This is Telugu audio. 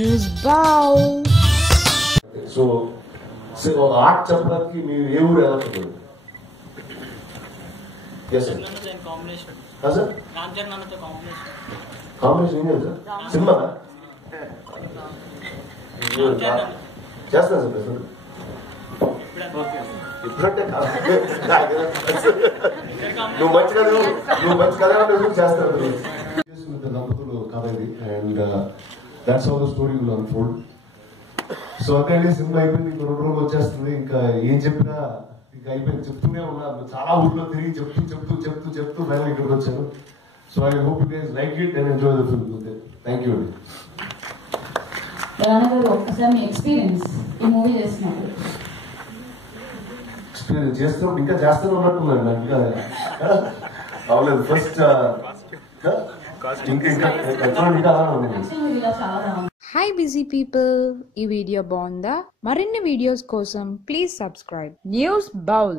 News Bowl. So art చెప్పడానికి మీరు ఏ ఊరు ఎలా చెప్పారు? Yes sir. Combination. Huh sir? రాంచరణతో కాంబినేషన్. కాంబినేషన్ ఏం సార్? సినిమా చేస్తాను సార్ ఇప్పుడంటే నువ్వు మంచి కథ చేస్తాను దంపతులు కథ ఇది and that's how the story will unfold. So అదే సినిమా అయిపోయింది, ఇంకో 2 రోజులు వచ్చేస్తుంది. ఇంకా ఏం చెప్పినా ఇంకా అయిపోయింది, చెప్తూనే ఉన్నాను. చాలా ఊర్లో తిరిగి చెప్తూ ఫైనల్ ఇక్కడికి వచ్చాను. So I hope you guys like it and enjoy the film. Thank you అండి. ఒక్కసారి మీ ఎక్స్పీరియన్స్ ఈ మూవీ చేసినప్పుడు చేస్తున్నప్పుడు ఇంకా చేస్తూనే ఉన్నట్టున్నాను. ఇంకా అవలేదు ఫస్ట్ Hi busy people, ఈ వీడియో బాగుందా? మరిన్ని వీడియోస్ కోసం ప్లీజ్ సబ్స్క్రైబ్ News Bowl.